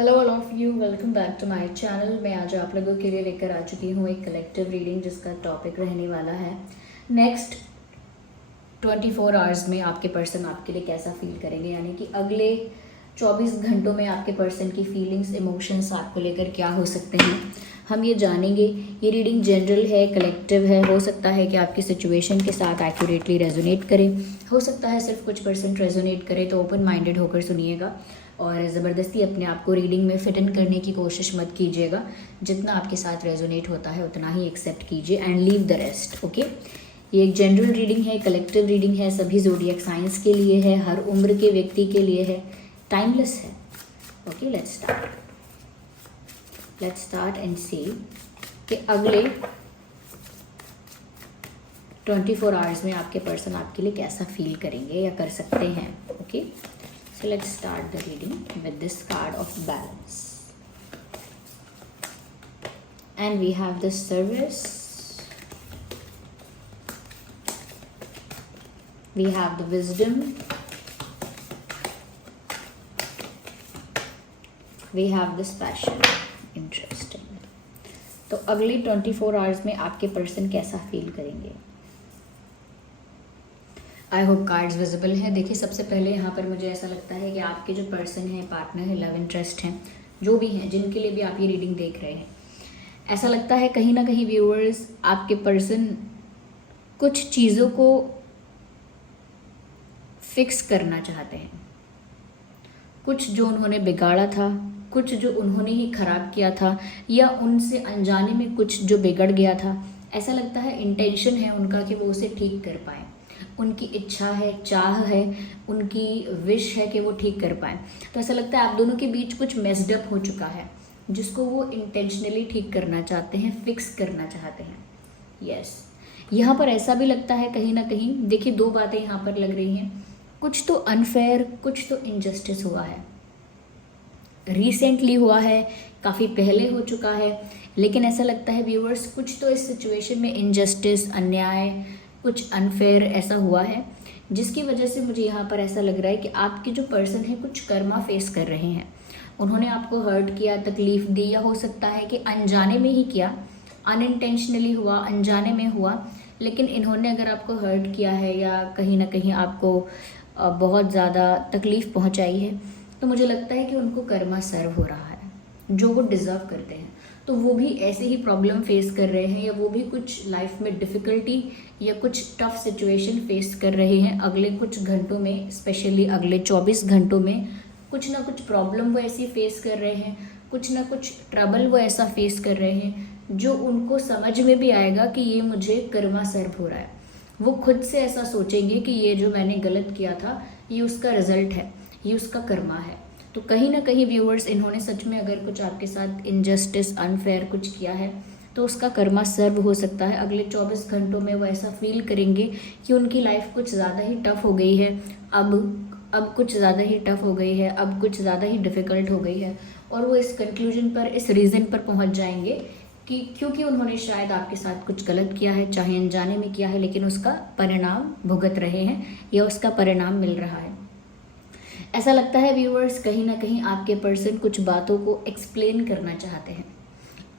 Hello all of you, welcome back to my channel. मैं आज आप लोगों के लिए लेकर आ चुकी हूँ एक कलेक्टिव रीडिंग जिसका टॉपिक रहने वाला है नेक्स्ट 24 आवर्स में आपके पर्सन आपके लिए कैसा फील करेंगे, यानी कि अगले 24 घंटों में आपके पर्सन की फीलिंग्स, इमोशंस आपको लेकर क्या हो सकते हैं, हम ये जानेंगे। ये रीडिंग जनरल है, कलेक्टिव है। हो सकता है कि आपकी सिचुएशन के साथ एक्यूरेटली रेजोनेट करे, हो सकता है सिर्फ कुछ परसेंट रेजोनेट करे, तो ओपन माइंडेड होकर सुनिएगा और ज़बरदस्ती अपने आप को रीडिंग में फिट इन करने की कोशिश मत कीजिएगा। जितना आपके साथ रेजोनेट होता है उतना ही एक्सेप्ट कीजिए and leave the rest. Okay, ये एक जनरल रीडिंग है, कलेक्टिव रीडिंग है, सभी ज़ोडिएक साइंस के लिए है, हर उम्र के व्यक्ति के लिए है, टाइमलेस है। ओके, लेट्स स्टार्ट एंड सी कि अगले 24 आवर्स में आपके पर्सन आपके लिए कैसा फील करेंगे या कर सकते हैं। Okay, so let's start the reading with this card of balance, and we have the service, we have the wisdom, we have this passion. Interesting. तो अगले 24 आवर्स में आपके पर्सन कैसा फील करेंगे। आई होप कार्ड्स विजिबल है। देखिए, सबसे पहले यहाँ पर मुझे ऐसा लगता है कि आपके जो पर्सन है, पार्टनर है, लव इंटरेस्ट हैं, जो भी हैं, जिनके लिए भी आप ये रीडिंग देख रहे हैं, ऐसा लगता है कहीं ना कहीं व्यूअर्स आपके पर्सन कुछ चीज़ों को फिक्स करना चाहते हैं। कुछ जो उन्होंने बिगाड़ा था, कुछ जो उन्होंने ही ख़राब किया था, या उनसे अनजाने में कुछ जो बिगड़ गया था, ऐसा लगता है इंटेंशन है उनका कि वो उसे ठीक कर पाए। उनकी इच्छा है, चाह है, उनकी विश है कि वो ठीक कर पाए। तो ऐसा लगता है आप दोनों के बीच कुछ मेस्ड अप हो चुका है, जिसको वो इंटेंशनली ठीक करना चाहते हैं, फिक्स करना चाहते हैं। यस, यहाँ पर ऐसा भी लगता है कहीं ना कहीं, देखिए दो बातें यहाँ पर लग रही हैं, कुछ तो अनफेयर, कुछ तो इनजस्टिस हुआ है, रिसेंटली हुआ है, काफ़ी पहले हो चुका है, लेकिन ऐसा लगता है व्यूअर्स कुछ तो इस सिचुएशन में इनजस्टिस, अन्याय, कुछ अनफेयर ऐसा हुआ है, जिसकी वजह से मुझे यहाँ पर ऐसा लग रहा है कि आपके जो पर्सन है कुछ कर्मा फेस कर रहे हैं। उन्होंने आपको हर्ट किया, तकलीफ दी, या हो सकता है कि अनजाने में ही किया, अनइंटेंशनली हुआ, अनजाने में हुआ, लेकिन इन्होंने अगर आपको हर्ट किया है या कहीं ना कहीं आपको बहुत ज़्यादा तकलीफ़ पहुँचाई है, तो मुझे लगता है कि उनको कर्मा सर्व हो रहा है जो वो डिज़र्व करते हैं। तो वो भी ऐसे ही प्रॉब्लम फेस कर रहे हैं, या वो भी कुछ लाइफ में डिफ़िकल्टी या कुछ टफ सिचुएशन फेस कर रहे हैं अगले कुछ घंटों में, स्पेशली अगले 24 घंटों में कुछ ना कुछ प्रॉब्लम वो ऐसी फेस कर रहे हैं, कुछ ना कुछ ट्रबल वो ऐसा फेस कर रहे हैं जो उनको समझ में भी आएगा कि ये मुझे कर्मा सर्व हो रहा है। वो खुद से ऐसा सोचेंगे कि ये जो मैंने गलत किया था ये उसका रिजल्ट है, ये उसका कर्मा है। तो कहीं ना कहीं व्यूअर्स, इन्होंने सच में अगर कुछ आपके साथ इनजस्टिस, अनफेयर कुछ किया है, तो उसका कर्मा सर्व हो सकता है। अगले 24 घंटों में वो ऐसा फील करेंगे कि उनकी लाइफ कुछ ज़्यादा ही टफ हो गई है, अब कुछ ज़्यादा ही टफ हो गई है, अब कुछ ज़्यादा ही डिफ़िकल्ट हो गई है, और वो इस कंक्लूजन पर, इस रीज़न पर पहुंच जाएंगे कि क्योंकि उन्होंने शायद आपके साथ कुछ गलत किया है, चाहे अनजाने में किया है, लेकिन उसका परिणाम भुगत रहे हैं या उसका परिणाम मिल रहा है। ऐसा लगता है व्यूअर्स कहीं ना कहीं आपके पर्सन कुछ बातों को एक्सप्लेन करना चाहते हैं।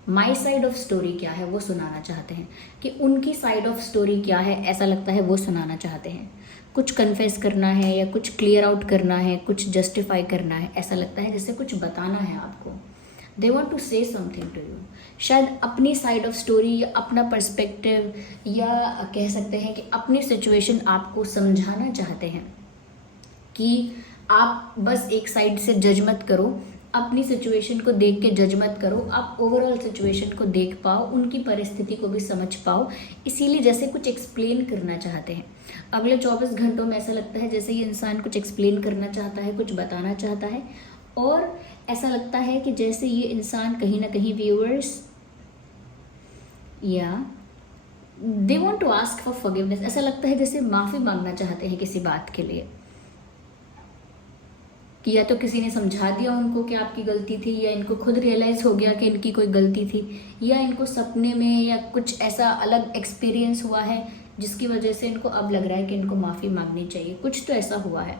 माई साइड ऑफ स्टोरी क्या है वो सुनाना चाहते हैं, कि उनकी साइड ऑफ स्टोरी क्या है ऐसा लगता है वो सुनाना चाहते हैं। कुछ कन्फेस करना है या कुछ क्लियर आउट करना है, कुछ जस्टिफाई करना है, ऐसा लगता है जैसे कुछ बताना है आपको। They want to say something to you, शायद अपनी साइड ऑफ स्टोरी या अपना पर्सपेक्टिव, या कह सकते हैं कि अपनी सिचुएशन आपको समझाना चाहते हैं कि आप बस एक साइड से जज मत करो, अपनी सिचुएशन को देख के जज मत करो, आप ओवरऑल सिचुएशन को देख पाओ, उनकी परिस्थिति को भी समझ पाओ, इसीलिए जैसे कुछ एक्सप्लेन करना चाहते हैं। अगले 24 घंटों में ऐसा लगता है जैसे ये इंसान कुछ एक्सप्लेन करना चाहता है, कुछ बताना चाहता है, और ऐसा लगता है कि जैसे ये इंसान कहीं ना कहीं व्यूअर्स, या they want to ask for forgiveness, ऐसा लगता है जैसे माफ़ी मांगना चाहते हैं किसी बात के लिए, कि या तो किसी ने समझा दिया उनको कि आपकी गलती थी, या इनको खुद रियलाइज़ हो गया कि इनकी कोई गलती थी, या इनको सपने में या कुछ ऐसा अलग एक्सपीरियंस हुआ है जिसकी वजह से इनको अब लग रहा है कि इनको माफ़ी मांगनी चाहिए। कुछ तो ऐसा हुआ है,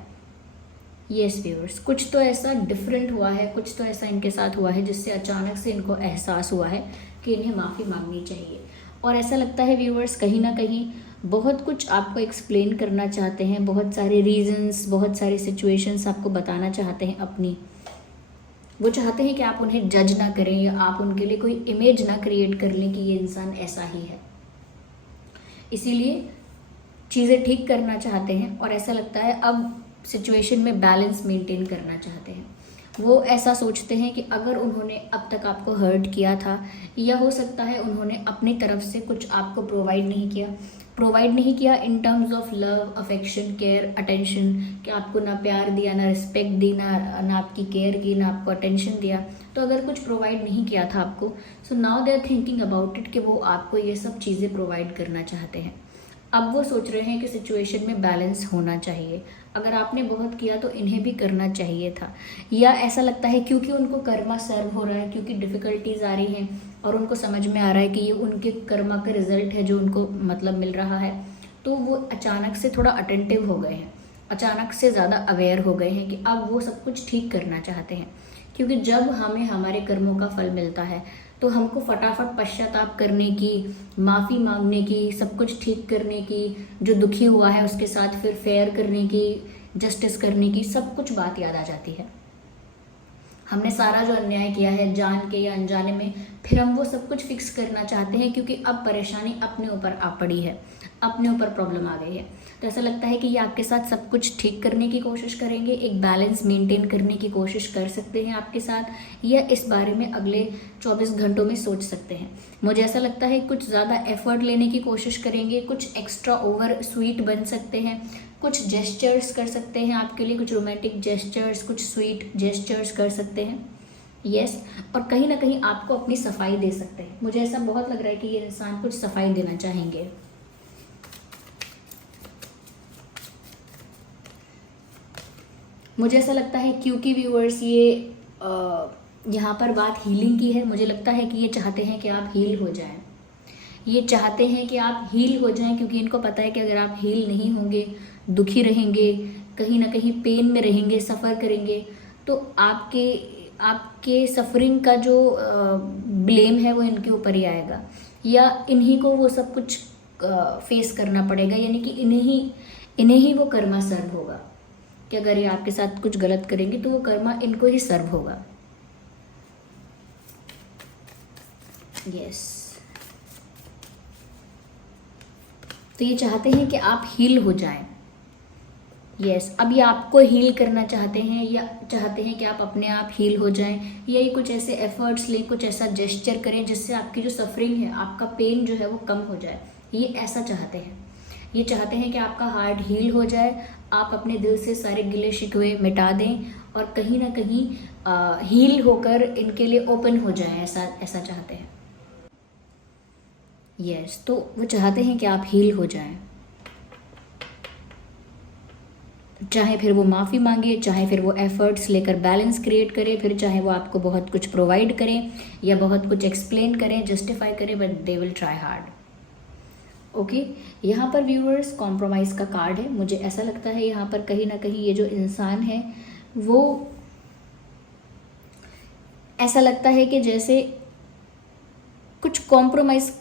यस व्यूअर्स, कुछ तो ऐसा डिफरेंट हुआ है, कुछ तो ऐसा इनके साथ हुआ है जिससे अचानक से इनको एहसास हुआ है कि इन्हें माफ़ी मांगनी चाहिए। और ऐसा लगता है व्यूअर्स कहीं ना कहीं बहुत कुछ आपको एक्सप्लेन करना चाहते हैं, बहुत सारे रीजंस, बहुत सारे सिचुएशंस आपको बताना चाहते हैं अपनी। वो चाहते हैं कि आप उन्हें जज ना करें या आप उनके लिए कोई इमेज ना क्रिएट कर लें कि ये इंसान ऐसा ही है। इसीलिए चीज़ें ठीक करना चाहते हैं और ऐसा लगता है अब सिचुएशन में बैलेंस मेंटेन करना चाहते हैं। वो ऐसा सोचते हैं कि अगर उन्होंने अब तक आपको हर्ट किया था या हो सकता है उन्होंने अपनी तरफ से कुछ आपको प्रोवाइड नहीं किया in terms of love, affection, care, attention, कि आपको ना प्यार दिया, ना रिस्पेक्ट दी, ना आपकी केयर की, ना आपको अटेंशन दिया, तो अगर कुछ प्रोवाइड नहीं किया था आपको, so now they are thinking about it कि वो आपको ये सब चीज़ें प्रोवाइड करना चाहते हैं। अब वो सोच रहे हैं कि सिचुएशन में बैलेंस होना चाहिए, अगर आपने बहुत किया तो इन्हें भी करना चाहिए था। या ऐसा लगता है क्योंकि उनको कर्मा सर्व हो रहा है, क्योंकि डिफ़िकल्टीज आ रही हैं और उनको समझ में आ रहा है कि ये उनके कर्मा का रिजल्ट है जो उनको मतलब मिल रहा है, तो वो अचानक से थोड़ा अटेंटिव हो गए हैं, अचानक से ज़्यादा अवेयर हो गए हैं कि अब वो सब कुछ ठीक करना चाहते हैं। क्योंकि जब हमें हमारे कर्मों का फल मिलता है तो हमको फटाफट पश्चाताप करने की, माफ़ी मांगने की, सब कुछ ठीक करने की, जो दुखी हुआ है उसके साथ फिर फेयर करने की, जस्टिस करने की, सब कुछ बात याद आ जाती है। हमने सारा जो अन्याय किया है जान के या अनजाने में, फिर हम वो सब कुछ फिक्स करना चाहते हैं क्योंकि अब परेशानी अपने ऊपर आ पड़ी है, अपने ऊपर प्रॉब्लम आ गई है। तो ऐसा लगता है कि ये आपके साथ सब कुछ ठीक करने की कोशिश करेंगे, एक बैलेंस मेंटेन करने की कोशिश कर सकते हैं आपके साथ, या इस बारे में अगले 24 घंटों में सोच सकते हैं। मुझे ऐसा लगता है कुछ ज़्यादा एफर्ट लेने की कोशिश करेंगे, कुछ एक्स्ट्रा ओवर स्वीट बन सकते हैं, कुछ जेस्चर्स कर सकते हैं आपके लिए, कुछ रोमांटिक जेस्चर्स, कुछ स्वीट जेस्चर्स कर सकते हैं। यस, और कहीं ना कहीं आपको अपनी सफाई दे सकते हैं। मुझे ऐसा बहुत लग रहा है कि ये इंसान कुछ सफाई देना चाहेंगे। मुझे ऐसा लगता है क्योंकि व्यूअर्स ये यहाँ पर बात हीलिंग की है, मुझे लगता है कि ये चाहते हैं कि आप हील हो जाएं, ये चाहते हैं कि आप हील हो जाएं, क्योंकि इनको पता है कि अगर आप हील नहीं होंगे, दुखी रहेंगे, कहीं ना कहीं पेन में रहेंगे, सफ़र करेंगे, तो आपके सफरिंग का जो ब्लेम है वो इनके ऊपर ही आएगा, या इन्हीं को वो सब कुछ फेस करना पड़ेगा, यानी कि इन्हें ही वो कर्मा सर्व होगा कि अगर ये आपके साथ कुछ गलत करेंगे तो वो कर्मा इनको ही सर्व होगा। यस, तो ये चाहते हैं कि आप हील हो जाएं। यस, अब ये आपको हील करना चाहते हैं या चाहते हैं कि आप अपने आप हील हो जाएं, या ये कुछ ऐसे एफर्ट्स लें, कुछ ऐसा जेस्चर करें जिससे आपकी जो सफरिंग है, आपका पेन जो है वो कम हो जाए। ये ऐसा चाहते हैं, ये चाहते हैं कि आपका हार्ट हील हो जाए, आप अपने दिल से सारे गिले शिकवे मिटा दें और कहीं ना कहीं हील होकर इनके लिए ओपन हो जाएं, ऐसा चाहते हैं। यस, तो वो चाहते हैं कि आप हील हो जाएं, चाहे फिर वो माफ़ी मांगे, चाहे फिर वो एफर्ट्स लेकर बैलेंस क्रिएट करें, फिर चाहे वो आपको बहुत कुछ प्रोवाइड करें या बहुत कुछ एक्सप्लेन करें, जस्टिफाई करें, but they will try hard. Okay, यहाँ पर व्यूअर्स कॉम्प्रोमाइज़ का कार्ड है। मुझे ऐसा लगता है यहाँ पर कहीं ना कहीं ये जो इंसान है वो ऐसा लगता है कि जैसे कुछ कॉम्प्रोमाइज़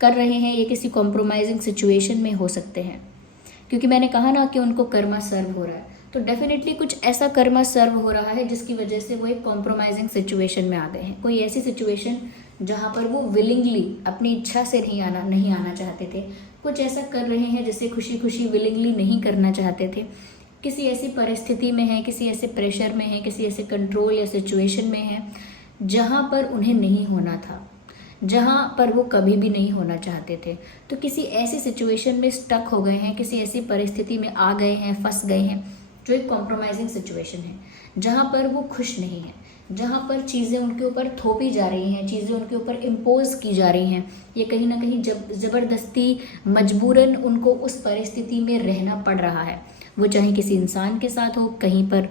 कर रहे हैं, ये किसी कॉम्प्रोमाइजिंग सिचुएशन में हो सकते हैं, क्योंकि मैंने कहा ना कि उनको कर्मा सर्व हो रहा है, तो डेफिनेटली कुछ ऐसा कर्मा सर्व हो रहा है जिसकी वजह से वो एक कॉम्प्रोमाइजिंग सिचुएशन में आ गए हैं। कोई ऐसी सिचुएशन जहाँ पर वो विलिंगली अपनी इच्छा से नहीं आना चाहते थे, कुछ ऐसा कर रहे हैं जिसे खुशी खुशी विलिंगली नहीं करना चाहते थे, किसी ऐसी परिस्थिति में है, किसी ऐसे प्रेशर में है, किसी ऐसे कंट्रोल या सिचुएशन में है जहाँ पर उन्हें नहीं होना था, जहाँ पर वो कभी भी नहीं होना चाहते थे। तो किसी ऐसी सिचुएशन में स्टक हो गए हैं, किसी ऐसी परिस्थिति में आ गए हैं, फंस गए हैं जो एक कॉम्प्रोमाइजिंग सिचुएशन है, जहाँ पर वो खुश नहीं है, जहाँ पर चीज़ें उनके ऊपर थोपी जा रही हैं, चीज़ें उनके ऊपर इम्पोज की जा रही हैं, ये कहीं ना कहीं ज़बरदस्ती मजबूरन उनको उस परिस्थिति में रहना पड़ रहा है। वो चाहे किसी इंसान के साथ हो, कहीं पर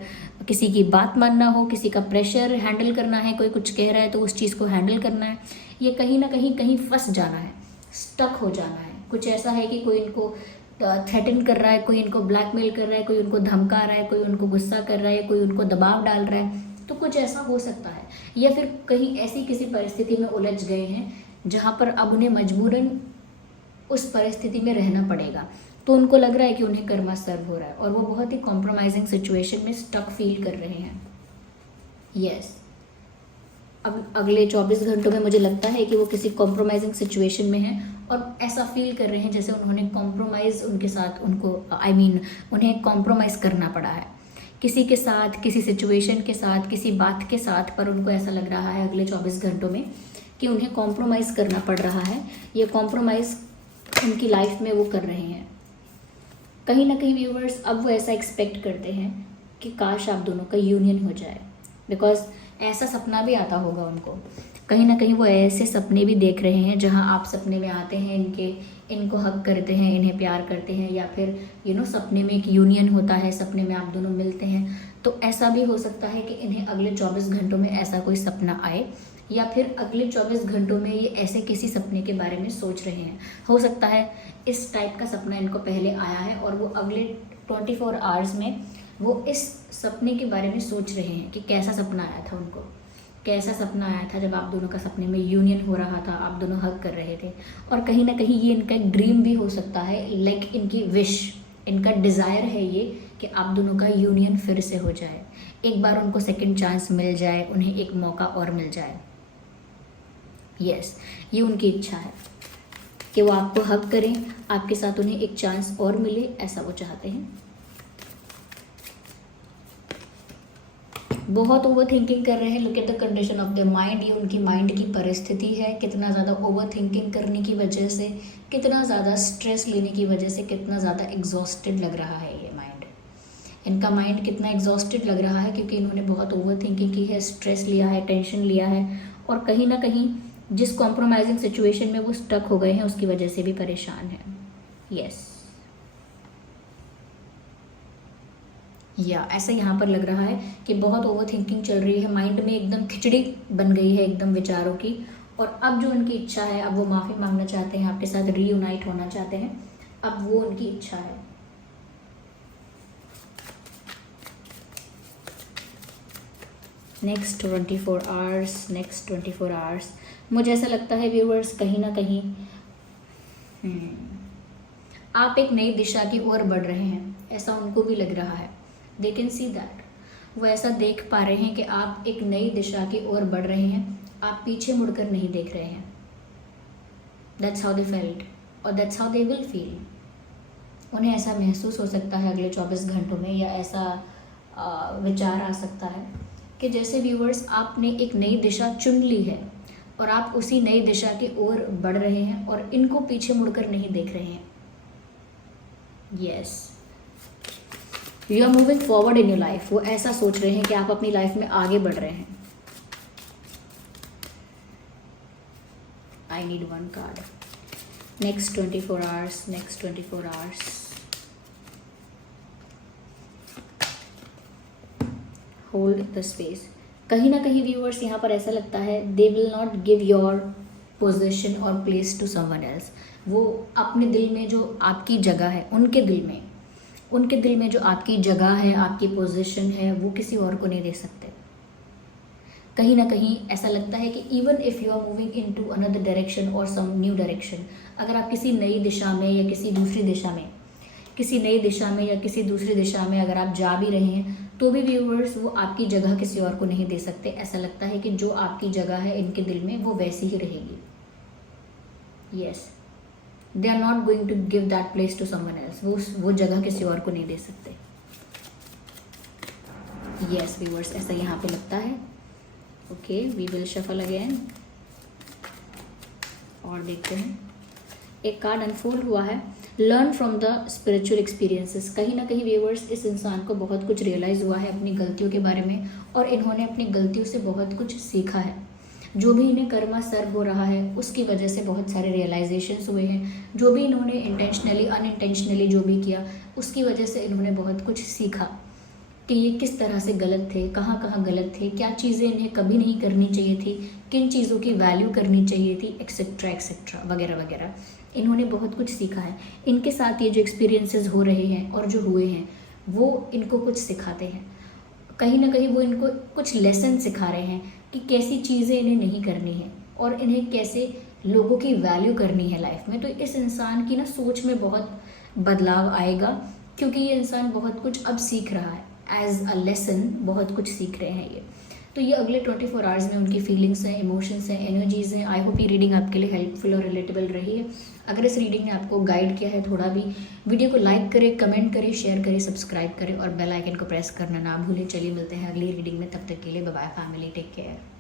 किसी की बात मानना हो, किसी का प्रेशर हैंडल करना है, कोई कुछ कह रहा है तो उस चीज़ को हैंडल करना है, ये कहीं ना कहीं फंस जाना है, स्टक हो जाना है। कुछ ऐसा है कि कोई इनको थ्रेटन कर रहा है, कोई इनको ब्लैकमेल कर रहा है, कोई उनको धमका रहा है, कोई उनको गुस्सा कर रहा है, कोई उनको दबाव डाल रहा है, तो कुछ ऐसा हो सकता है। या फिर कहीं ऐसी किसी परिस्थिति में उलझ गए हैं जहाँ पर अब उन्हें मजबूरन उस परिस्थिति में रहना पड़ेगा, तो उनको लग रहा है कि उन्हें कर्मा सर्व हो रहा है और वो बहुत ही कॉम्प्रोमाइजिंग सिचुएशन में स्टक फील कर रहे हैं। यस, अब अगले 24 घंटों में मुझे लगता है कि वो किसी कॉम्प्रोमाइजिंग सिचुएशन में हैं और ऐसा फील कर रहे हैं जैसे उन्होंने कॉम्प्रोमाइज़ उनके साथ उनको उन्हें कॉम्प्रोमाइज़ करना पड़ा है किसी के साथ, किसी सिचुएशन के साथ, किसी बात के साथ, पर उनको ऐसा लग रहा है अगले 24 घंटों में कि उन्हें कॉम्प्रोमाइज़ करना पड़ रहा है। ये कॉम्प्रोमाइज़ उनकी लाइफ में वो कर रहे हैं। कहीं ना कहीं व्यूवर्स अब वो ऐसा एक्सपेक्ट करते हैं कि काश आप दोनों का यूनियन हो जाए, बिकॉज ऐसा सपना भी आता होगा उनको। कहीं ना कहीं वो ऐसे सपने भी देख रहे हैं जहां आप सपने में आते हैं, इनको हक करते हैं, इन्हें प्यार करते हैं, या फिर सपने में एक यूनियन होता है, सपने में आप दोनों मिलते हैं। तो ऐसा भी हो सकता है कि इन्हें अगले 24 घंटों में ऐसा कोई सपना आए, या फिर अगले 24 घंटों में ये ऐसे किसी सपने के बारे में सोच रहे हैं। हो सकता है इस टाइप का सपना इनको पहले आया है और वो अगले 24 आवर्स में वो इस सपने के बारे में सोच रहे हैं कि कैसा सपना आया था उनको, कैसा सपना आया था जब आप दोनों का सपने में यूनियन हो रहा था, आप दोनों हग कर रहे थे। और कहीं ना कहीं ये इनका एक ड्रीम भी हो सकता है, लाइक इनकी विश, इनका डिज़ायर है ये कि आप दोनों का यूनियन फिर से हो जाए, एक बार उनको सेकंड चांस मिल जाए, उन्हें एक मौका और मिल जाए। यस, ये उनकी इच्छा है कि वो आपको हग करें, आपके साथ उन्हें एक चांस और मिले, ऐसा वो चाहते हैं। बहुत ओवर थिंकिंग कर रहे हैं। Look at the condition of the mind. ये उनकी माइंड की परिस्थिति है, कितना ज़्यादा ओवर थिंकिंग करने की वजह से, कितना ज़्यादा स्ट्रेस लेने की वजह से, कितना ज़्यादा एग्जॉस्टेड लग रहा है ये माइंड। इनका माइंड कितना एग्जॉस्टेड लग रहा है क्योंकि इन्होंने बहुत ओवर थिंकिंग की है, स्ट्रेस लिया है, टेंशन लिया है, और कहीं ना कहीं जिस कॉम्प्रोमाइजिंग सिचुएशन में वो स्टक हो गए हैं उसकी वजह से भी परेशान है। यस, या ऐसा यहाँ पर लग रहा है कि बहुत ओवर थिंकिंग चल रही है, माइंड में एकदम खिचड़ी बन गई है एकदम विचारों की। और अब जो उनकी इच्छा है, अब वो माफ़ी मांगना चाहते हैं, आपके साथ रीयूनाइट होना चाहते हैं, अब वो उनकी इच्छा है। नेक्स्ट 24 आवर्स मुझे ऐसा लगता है व्यूअर्स, कहीं ना कहीं आप एक नई दिशा की ओर बढ़ रहे हैं, ऐसा उनको भी लग रहा है। दे कैन सी दैट, वो ऐसा देख पा रहे हैं कि आप एक नई दिशा की ओर बढ़ रहे हैं, आप पीछे मुड़कर नहीं देख रहे हैं। दैट्स हाउ दे फेल्ट और that's how they will feel. उन्हें ऐसा महसूस हो सकता है अगले 24 घंटों में, या ऐसा विचार आ सकता है कि जैसे व्यूअर्स आपने एक नई दिशा चुन ली है और आप उसी नई दिशा की ओर बढ़ रहे हैं और इनको पीछे मुड़कर नहीं देख रहे हैं। Yes, you are moving forward in your life. वो ऐसा सोच रहे हैं कि आप अपनी लाइफ में आगे बढ़ रहे हैं। I need one card. Next 24 hours. Hold the space. कहीं ना कहीं व्यूअर्स यहाँ पर ऐसा लगता है they will not give your position और प्लेस टू समवन एल्स। वो अपने दिल में जो आपकी जगह है, उनके दिल में जो आपकी जगह है, आपकी पोजीशन है, वो किसी और को नहीं दे सकते। कहीं ना कहीं ऐसा लगता है कि even if you are moving in to another direction और सम न्यू डायरेक्शन, अगर आप किसी नई दिशा में या किसी दूसरी दिशा में अगर आप जा भी रहे हैं, तो भी व्यूअर्स वो आपकी जगह किसी और को नहीं दे सकते। ऐसा लगता है कि जो आपकी जगह है इनके दिल में, वो वैसी ही रहेगी। Yes, they are not going to give that place to someone else. वो जगह किसी और को नहीं दे सकते। यस व्यूअर्स, ऐसा यहाँ पे लगता है। Okay, we will shuffle again और देखते हैं। एक कार्ड अनफोल्ड हुआ है, learn from the spiritual experiences. कहीं ना कहीं व्यूअर्स इस इंसान को बहुत कुछ रियलाइज़ हुआ है अपनी गलतियों के बारे में, और इन्होंने अपनी गलतियों से बहुत कुछ सीखा है। जो भी इन्हें कर्मा सर्व हो रहा है उसकी वजह से बहुत सारे रियलाइजेशंस हुए हैं। जो भी इन्होंने इंटेंशनली अनइंटेंशनली जो भी किया, उसकी वजह से इन्होंने बहुत कुछ सीखा। कि ये किस तरह से गलत थे, कहाँ कहाँ गलत थे, क्या चीज़ें इन्हें कभी नहीं करनी चाहिए थी, किन चीज़ों की वैल्यू करनी चाहिए थी, एक्सेट्रा एक्सेट्रा वगैरह वगैरह। इन्होंने बहुत कुछ सीखा है। इनके साथ ये जो एक्सपीरियंसेस हो रहे हैं और जो हुए हैं वो इनको कुछ सिखाते हैं, कहीं ना कहीं वो इनको कुछ लेसन सिखा रहे हैं कि कैसी चीज़ें इन्हें नहीं करनी है और इन्हें कैसे लोगों की वैल्यू करनी है लाइफ में। तो इस इंसान की ना सोच में बहुत बदलाव आएगा, क्योंकि ये इंसान बहुत कुछ अब सीख रहा है, एज अ लेसन बहुत कुछ सीख रहे हैं ये। तो ये अगले 24 आवर्स में उनकी फीलिंग्स हैं, इमोशंस हैं, एनर्जीज़ हैं। आई होप ये रीडिंग आपके लिए हेल्पफुल और रिलेटेबल रही है। अगर इस रीडिंग ने आपको गाइड किया है थोड़ा भी, वीडियो को लाइक करें, कमेंट करें, शेयर करें, सब्सक्राइब करें और बेल आइकन को प्रेस करना ना भूलें। चलिए मिलते हैं अगली रीडिंग में, तब तक के लिए bye bye family, take care.